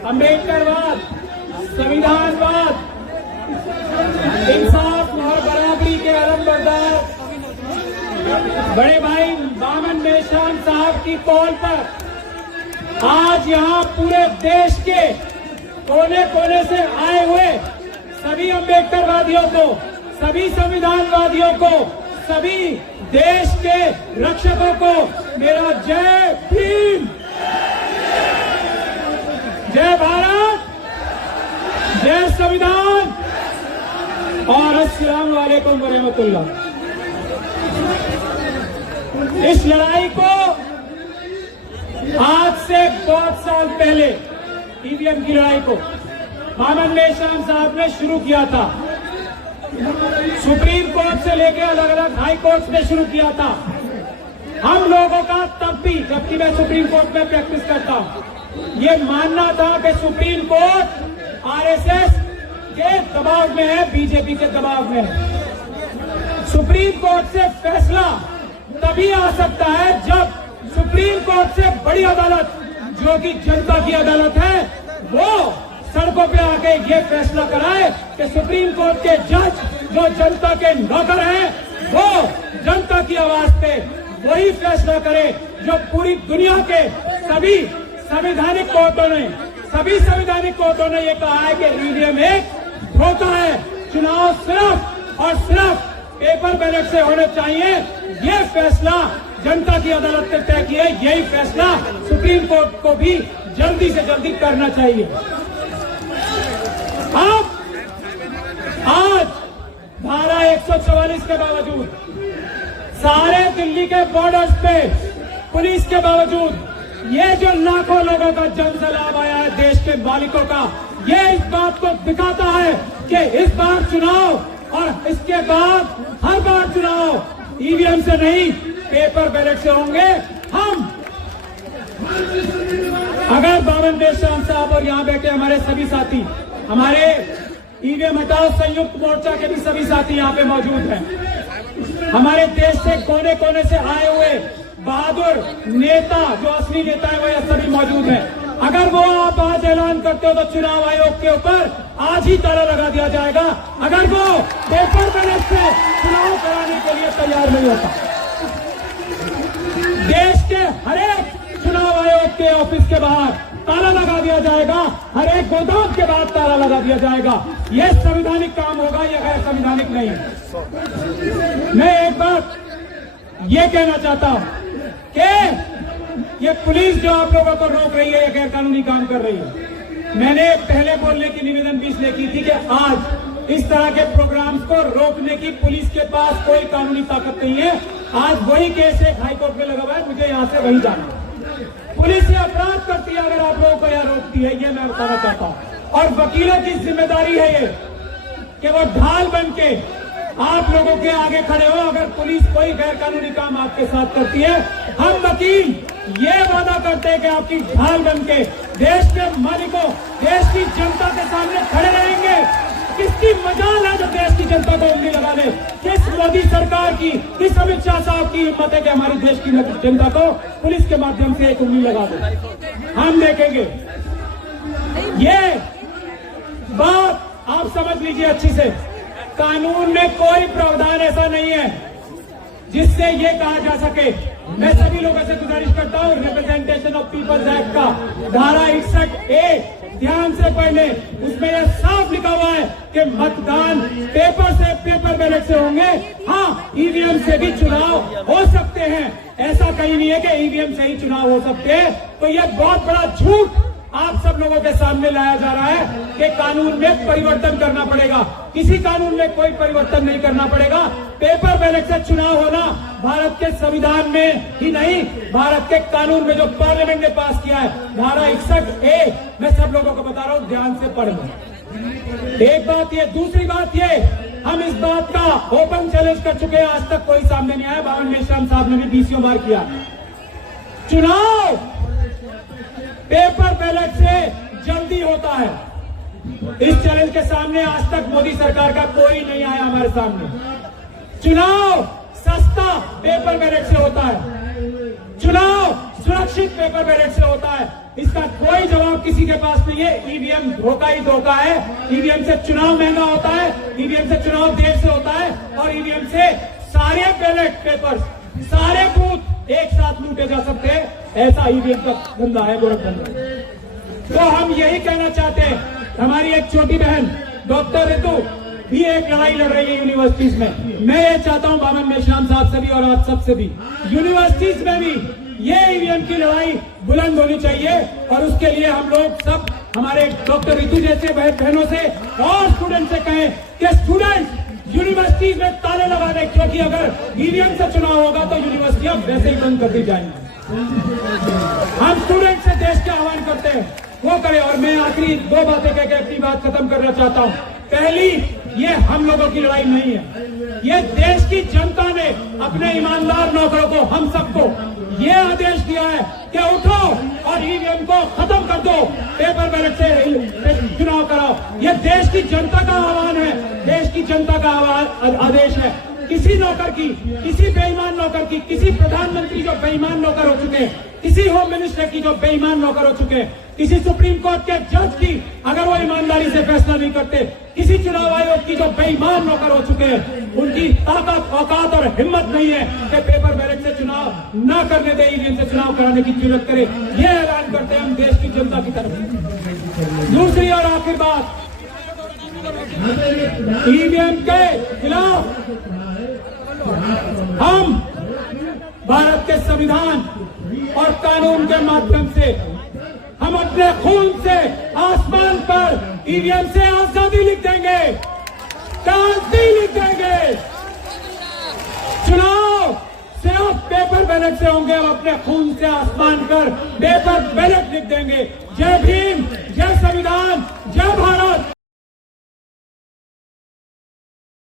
अम्बेडकरवाद, संविधानवाद, इंसाफ और बराबरी के अलमबरदार बड़े भाई बामन मेश्राम साहब की कॉल पर आज यहाँ पूरे देश के कोने कोने से आए हुए सभी अम्बेडकरवादियों को, सभी संविधानवादियों को, सभी देश के रक्षकों को मेरा जय भीम, जय भारत, जय संविधान और अस्सलाम वालेकुम व रहमतुल्लाह। इस लड़ाई को आज से बहुत साल पहले ईवीएम की लड़ाई को बामन मेश्राम साहब ने शुरू किया था। सुप्रीम कोर्ट से लेकर अलग अलग हाई कोर्ट में शुरू किया था। हम लोगों का तब भी, जबकि मैं सुप्रीम कोर्ट में प्रैक्टिस करता हूं, ये मानना था कि सुप्रीम कोर्ट आरएसएस के दबाव में है, बीजेपी के दबाव में है। सुप्रीम कोर्ट से फैसला तभी आ सकता है जब सुप्रीम कोर्ट से बड़ी अदालत, जो कि जनता की अदालत है, वो सड़कों पे आके ये फैसला कराए कि सुप्रीम कोर्ट के जज जो जनता के नौकर हैं, वो जनता की आवाज पे वही फैसला करे जो पूरी दुनिया के सभी संवैधानिक कोर्टों ने ये कहा है कि ईवीएम एक धोखा है। चुनाव सिर्फ और सिर्फ पेपर बैलेट से होने चाहिए। ये फैसला जनता की अदालत ने तय किया है। यही फैसला सुप्रीम कोर्ट को भी जल्दी से जल्दी करना चाहिए। अब आज धारा 144 के बावजूद, सारे दिल्ली के बॉर्डर्स पे पुलिस के बावजूद, ये जो लाखों लोगों का जन सैलाब आया है देश के मालिकों का, ये इस बात को दिखाता है कि इस बार चुनाव और इसके बाद हर बार चुनाव ईवीएम से नहीं, पेपर बैलेट से होंगे। हम अगर बामन मेश्राम साहब और यहाँ बैठे हमारे सभी साथी, हमारे ईवीएम हटाओ संयुक्त मोर्चा के भी सभी साथी यहाँ पे मौजूद हैं, हमारे देश से कोने कोने से आए हुए बहादुर नेता, जो असली नेता है, वो सभी मौजूद हैं। अगर वो आप आज ऐलान करते हो तो चुनाव आयोग के ऊपर आज ही ताला लगा दिया जाएगा, अगर वो पेपर बैलेट से चुनाव कराने के लिए तैयार नहीं होता। देश के हर एक चुनाव आयोग के ऑफिस के बाहर ताला लगा दिया जाएगा, हर एक गोदाम के बाद ताला लगा दिया जाएगा। यह संवैधानिक काम होगा, यह गैर संवैधानिक नहीं है। मैं एक बात ये कहना चाहता हूं कि ये पुलिस जो आप लोगों को रोक रही है, ये गैर कानूनी काम कर रही है। मैंने पहले बोलने की निवेदन भी इसलिए की थी कि आज इस तरह के प्रोग्राम्स को रोकने की पुलिस के पास कोई कानूनी ताकत नहीं है। आज वही केस एक हाईकोर्ट में लगा हुआ है, मुझे यहाँ से वही जाना है। पुलिस ये अपराध करती है अगर आप लोगों को यहाँ रोकती है, ये मैं बताना चाहता हूँ। और वकीलों की जिम्मेदारी है ये कि वो ढाल बन के आप लोगों के आगे खड़े हो। अगर पुलिस कोई गैर कानूनी काम आपके साथ करती है, हम वकील ये वादा करते हैं कि आपकी ढाल बन के देश के मालिकों, देश की जनता के सामने खड़े रहेंगे। किसकी मजाल है जो देश की जनता को उंगली लगा ले? किस मोदी सरकार की, किस अमित शाह साहब की हिम्मत है कि हमारे देश की जनता को पुलिस के माध्यम से एक उंगली लगा दे? हम देखेंगे। ये बात आप समझ लीजिए अच्छी से, कानून में कोई प्रावधान ऐसा नहीं है जिससे ये कहा जा सके। मैं सभी लोगों से गुजारिश करता हूँ, रिप्रेजेंटेशन ऑफ पीपल्स एक्ट का धारा 61A ध्यान से पढ़ने, उसमें यह साफ लिखा हुआ है कि मतदान पेपर बैलेट से होंगे। हाँ, ईवीएम से भी चुनाव हो सकते हैं, ऐसा कहीं नहीं है कि ईवीएम से ही चुनाव हो सकते हैं। तो यह बहुत बड़ा झूठ आप सब लोगों के सामने लाया जा रहा है कि कानून में परिवर्तन करना पड़ेगा। किसी कानून में कोई परिवर्तन नहीं करना पड़ेगा। पेपर बैलेट से चुनाव होना भारत के संविधान में ही नहीं, भारत के कानून में जो पार्लियामेंट ने पास किया है, धारा 61A, मैं सब लोगों को बता रहा हूं, ध्यान से पढ़ लो। एक बात ये, दूसरी बात ये, हम इस बात का ओपन चैलेंज कर चुके हैं, आज तक कोई सामने नहीं आया। बामन मेश्राम साहब ने भी 20 बार किया। चुनाव पेपर बैलेट से जल्दी होता है। इस चैलेंज के सामने आज तक मोदी सरकार का कोई नहीं आया हमारे सामने। चुनाव सस्ता पेपर बैलेट से होता है। चुनाव सुरक्षित पेपर बैलेट से होता है। इसका कोई जवाब किसी के पास नहीं है। ईवीएम धोखा ही धोखा है। ईवीएम से चुनाव महंगा होता है, ईवीएम से चुनाव देर से होता है, और ईवीएम से सारे बैलेट पेपर, सारे बूथ एक साथ लूटे जा सकते हैं। ऐसा ईवीएम का धंधा है, गोरखधंधा। तो हम यही कहना चाहते हैं, हमारी एक छोटी बहन डॉक्टर ऋतु भी एक लड़ाई लड़ रही है यूनिवर्सिटीज में। मैं ये चाहता हूं बामन मेश्राम साहब से भी और आप सबसे भी, यूनिवर्सिटीज में भी ये ईवीएम की लड़ाई बुलंद होनी चाहिए। और उसके लिए हम लोग सब हमारे डॉक्टर ऋतु जैसे बहनों से और स्टूडेंट से कहें कि स्टूडेंट यूनिवर्सिटीज में ताले लगा दें, क्योंकि अगर ईवीएम से चुनाव होगा तो यूनिवर्सिटियां वैसे ही बंद कर दी जाएंगी। हम स्टूडेंट से देश का आह्वान करते हैं, वो करें। और मैं आखिरी दो बातें कहकर अपनी बात खत्म करना चाहता हूं। पहली, ये हम लोगों की लड़ाई नहीं है, ये देश की जनता ने अपने ईमानदार नौकरों को, हम सबको ये आदेश दिया है कि उठो और ईवीएम को खत्म कर दो, पेपर बैलेट से चुनाव कराओ। ये देश की जनता का आह्वान है, देश की जनता का आदेश है। किसी नौकर की, किसी बेईमान नौकर की, किसी प्रधानमंत्री जो बेईमान नौकर हो चुके हैं, किसी होम मिनिस्टर की जो बेईमान नौकर हो चुके हैं, किसी सुप्रीम कोर्ट के जज की अगर वो ईमानदारी से फैसला नहीं करते, किसी चुनाव आयोग की जो बेईमान नौकर हो चुके हैं, उनकी ताकत, औकात और हिम्मत नहीं है कि पेपर बैलेट से चुनाव न करने दे, ईवीएम से चुनाव कराने की जरूरत करे। ये ऐलान करते हैं हम देश की जनता की तरफ। दूसरी और आखिर बात, ईवीएम के खिलाफ हम भारत के संविधान और कानून के माध्यम से, हम अपने खून से आसमान पर ईवीएम से आजादी लिख देंगे, क्रांति लिख देंगे। चुनाव सिर्फ पेपर बैलेट से होंगे, हम अपने खून से आसमान पर पेपर बैलेट लिख देंगे। जय भीम।